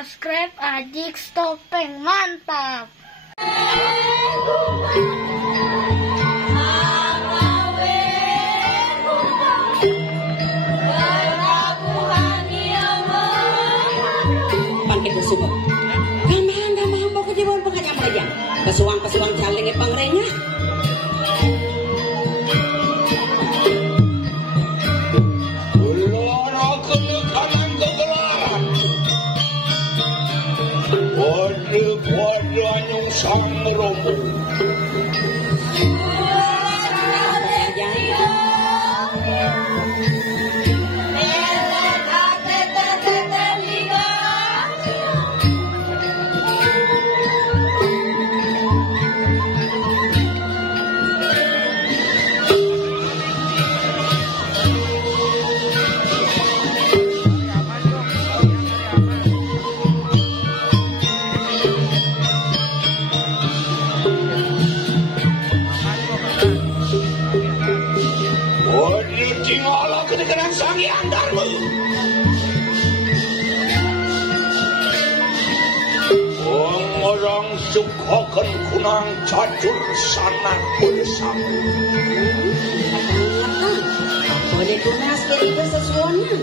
subscribe Ajik Topeng, mantap. Pesuang jaling pangrenya. Ulana kelekanan kegelaran. Waduh anyung sang romo. Tinggallah kedengaran sang Yandarmu. Orang sukakan kunang catur sangat bersama. Boleh tunas kiri sesuatu.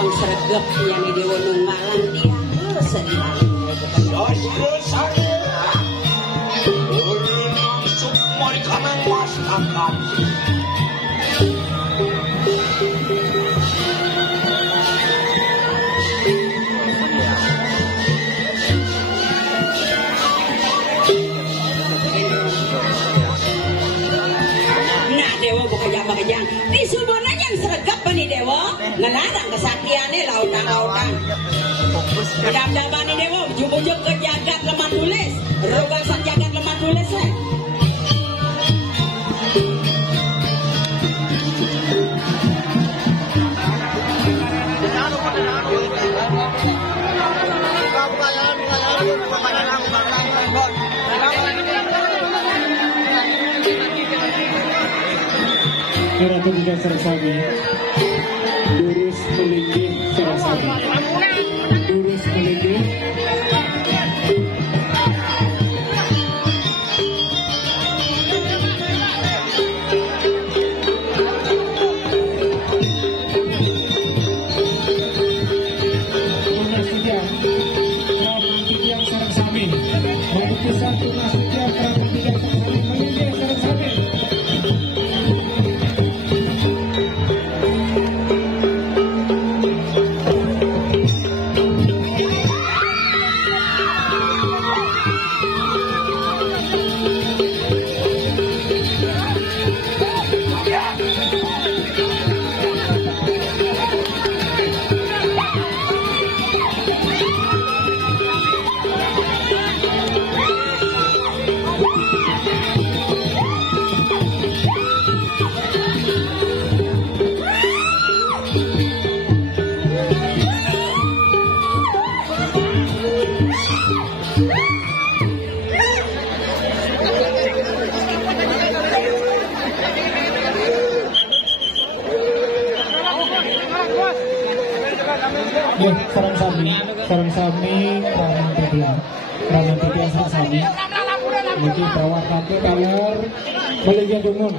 Ang seragap yang di Wonongalan dia sendiri. Sastra saya. Orang sukmai kanang masyarakat. Di subona yang sergap ni dewa ngeladang kesaktiannya lautang-lautang mudah-mudahan ni dewa ujung-ujung ke jagat lemah tulis rogal sang jagat lemah tulis Ratu tidak Sarasami, Durus Melinggih Sarasami, Durus Melinggih. Tunasidia, Pramantitiang Sarasami, memutuskan Tunasidia Pramantitiang Sarasami, Melinggih Sarasami. Sarasami, Pramantitiang Sarasami. Mungkin perawat kaki kalor Melinggih Dungun.